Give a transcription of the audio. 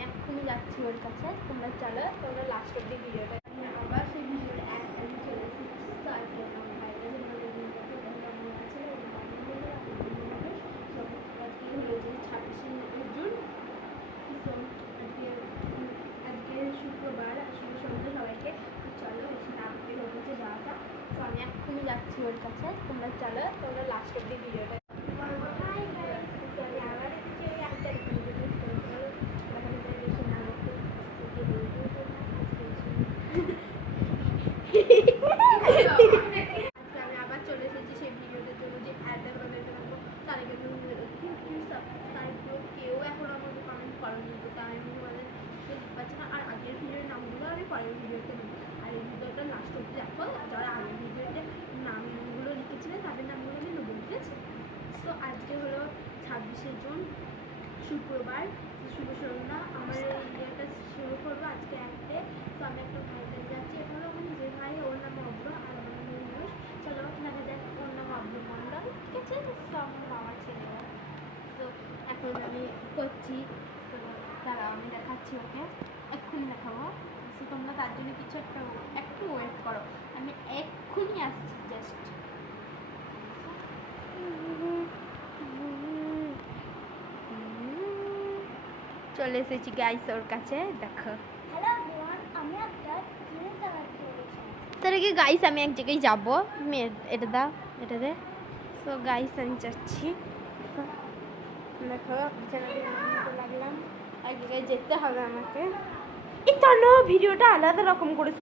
আমি এক্ষুনি যাচ্ছি ওর কাছে, তোমরা চলো, তোমরা লাস্ট অব্দি ভিডিওটা আবার সেই ভিডিওটা একদম চলে এসেছি। তো আজকে আমার ভাইরা যে মনে আছে আজকে হলো যে 26শে জুন। তো আজকে শুক্রবার, শুভ সন্ধ্যা সবাইকে। তো চলো বেশি না করে ওর কাছে যাওয়া যাক। তো আমি এক্ষুনি যাচ্ছি ওর কাছে, তোমরা চলো, তোমরা লাস্ট অব্দি ভিডিওটা আমি আবার চলে এসেছি সেই ভিডিওটার জন্য যে অ্যাডটা বানাতে পারবো। তার জন্য সাবস্ক্রাইব কেউ এখন আমাকে কমেন্ট করেনি, তো তাই আমি বলে লিখতে পারছি না। আর আগের ভিডিওর নামগুলো আমি পরের ভিডিওতে দিই। আর এই ভিডিওটা লাস্ট অব্দি দেখো, যারা আগের ভিডিওতে নামগুলো লিখেছিলেন তাদের নামগুলো আমি নেবো, ঠিক আছে? তো আজকে হলো 26শে জুন, শুক্রবার, শুভ সন্ধ্যা। আমার এই ইয়েটা শুরু করবো আজকে একটে। তো আমি একটা ভাইদের যাচ্ছি, এটা হলো আমার নিজের ভাই, ওর নাম অব্র আর আমার নাম মনীষ। চলো দেখা যাক, ওর নাম অব্র মণ্ডল, ঠিক আছে? তো আমার মামা ছেলে। তো এখন আমি করছি, তো দাঁড়াও আমি দেখাচ্ছি ওকে, এক্ষুনি দেখাবো। তো তোমরা তার জন্য কিছু একটু ওয়েট করো, আমি এক্ষুনি আসছি জাস্ট। চলে এসেছি গাইস ওর কাছে, দেখো। হ্যালো এভরিওয়ান, আমি একটা জিনিস দেখাতে চলেছি। তার আগে গাইস আমি এক জায়গায় যাবো, এটা দাও, এটা দে। তো গাইস আমি যাচ্ছি, দেখো লাগলাম, এক জায়গায় যেতে হবে আমাকে। এই তো ভিডিওটা আলাদা রকম করে